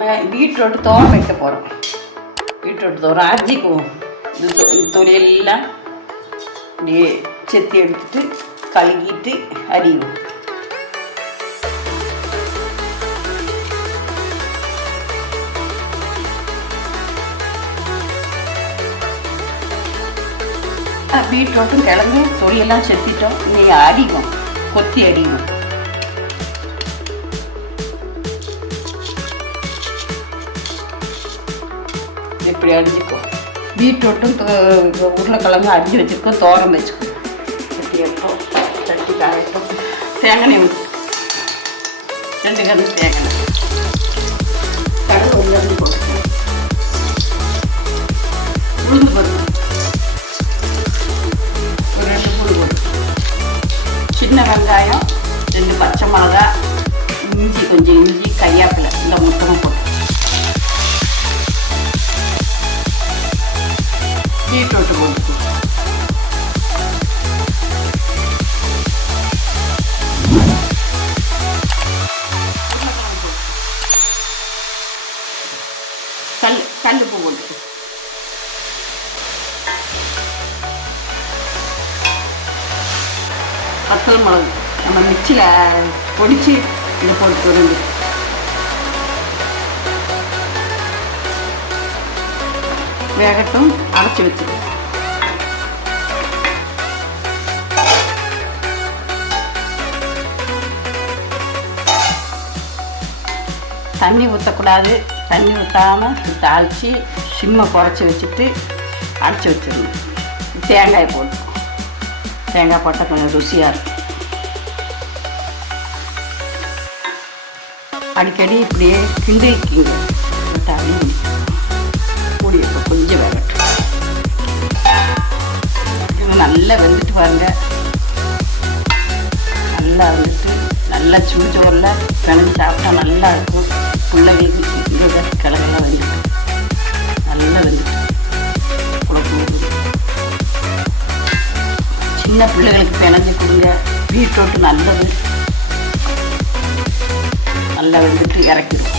Beetroot தோரம் வைக்க போகிறோம். பீட்ரூட் தோரம் அரிஞ்சிக்குவோம். இது தொலியெல்லாம் இப்படியே செத்தி எடுத்துட்டு கழுகிட்டு அரியும். பீட்ரூட்டும் கிழங்கு தொலியெல்லாம் செத்திட்டோம். இன்னைக்கு அடிவோம், கொத்தி அடிவோம். இப்படி அடிச்சுக்குவோம். பீட்ரூட்டும் உருளைக்கிழங்கு அரிஞ்சு வச்சுருக்கோம். தோரம் வச்சுக்குவோம். கொத்தி எடுப்போம். தட்டி காயட்டும். தேங்காய் ஊற்றி 2 கன்று தேங்காய் கடுகு உள்ளது போட்டுக்கணும். உளுந்து பருப்பு ஒரு 2 பூண்டு போட்டு, சின்ன வெங்காயம் 2 பச்சை மிளகா, இஞ்சி கொஞ்சம் இஞ்சி, கையாப்பிலை இந்த மொத்தமாக போட்டு பீட்ரூட்டு போட்டு கல்லுப்பு போட்டு வத்தல் மிளகு நம்ம மிக்சியில் பொடிச்சு இதை போட்டு வந்து வேகட்டும். அரைச்சி வச்சுருக்கோம். தண்ணி ஊற்றக்கூடாது. தண்ணி ஊற்றாமல் தாளித்து சிம்மை குறைச்சி வச்சுட்டு அரைச்சி வச்சிடணும். தேங்காய் போட்டு, தேங்காய் போட்டால் கொஞ்சம் ருசியாக இருக்கும். அடிக்கடி இப்படியே கிண்டிக்கிங்க அடி கூடி வைப்போம். கொஞ்சம் வேகட்டும். நல்லா வெந்துட்டு பாருங்க. நல்லா வந்துட்டு நல்லா சுடுச்சோரில் கிளம்பி சாப்பிட்டா நல்லா இருக்கும். பிள்ளைங்களுக்கு கிழங்கெல்லாம் வந்துட்டு நல்லா வந்துட்டு குழப்பம். சின்ன பிள்ளைகளுக்கு பிணைஞ்சு கொடுங்க. பீட்ரூட் நல்லது. நல்லா வந்துட்டு இறக்கிடும்.